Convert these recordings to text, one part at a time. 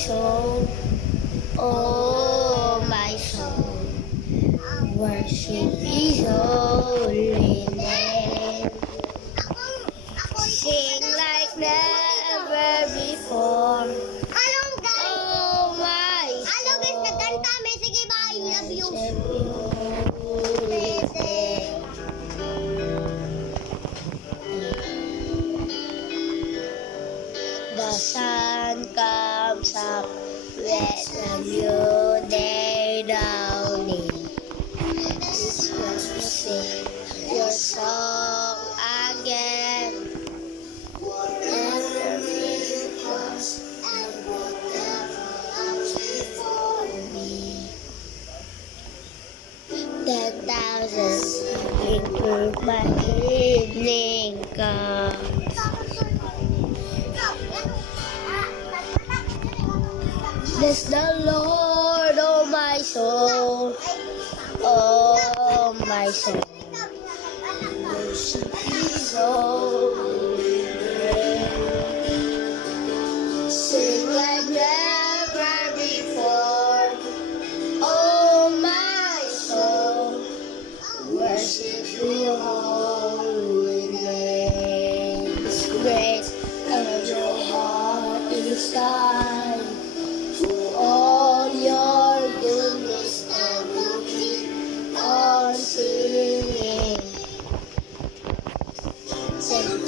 soul, oh my soul, worship His holy name. Sing like never before. Hello guys! Oh my Hello guys, nagkanta kami. Sige, bye. Love you. The sun comes up with a new day dawning. It's when you sing your song again. Whatever it was and whatever comes before me. 10,000 into my evening cup. Bless the Lord, oh my soul, oh my soul. Worship His holy name. Sing like never before, oh my soul. Worship Your holy name. It's great and your heart is kind. All your goodness and will keep on singing. 10,000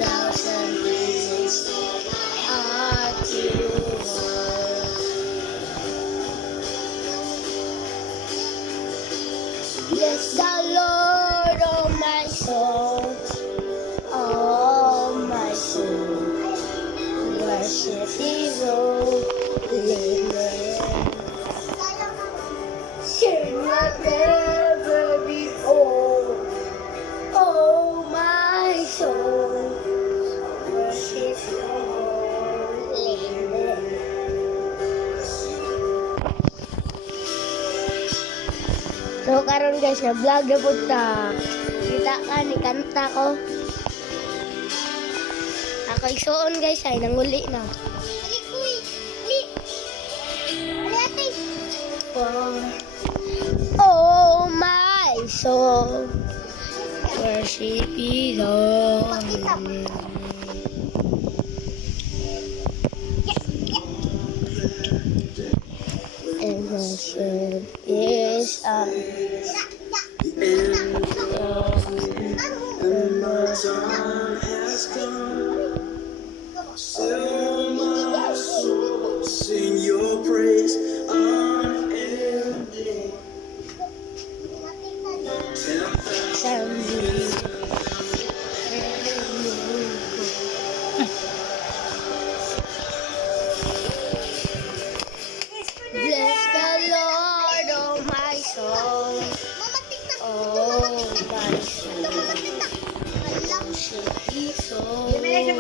reasons for my heart to love. Bless the Lord, oh my soul, oh my soul. Worship His holy name. Sing like never before, oh my soul, worship Your holy name. So karon guys, na vlog na po ta. Kita ka ni kanta ko. Ako isuon guys ay nanguli na. Oh my soul, worship His holy name. And worship His And my time has come. Fill my soul, sing Your praise unending. 10,000 Bless the Lord, oh my soul, oh my soul. Worship His holy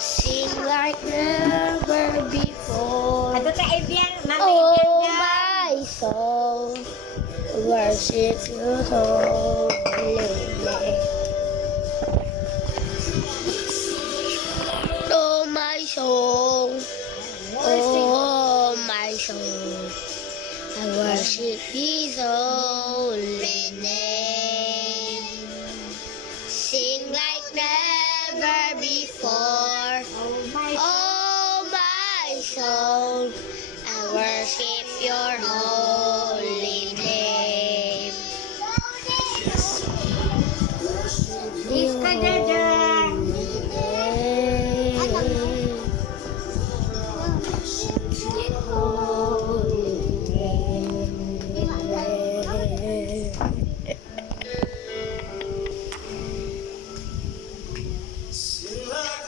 Sing like never before. Oh my soul, worship Your holy name. Oh my soul, oh my soul, I worship His holy name. Sing like never before. Oh my soul, I worship Your holy name. Your holy name.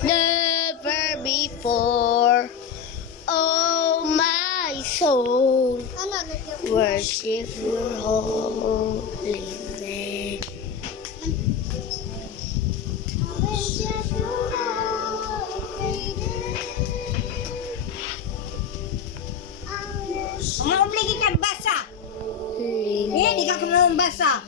Never before, oh my soul, worship Your holy name. Maumligi ka basa. Di ka kumabasa.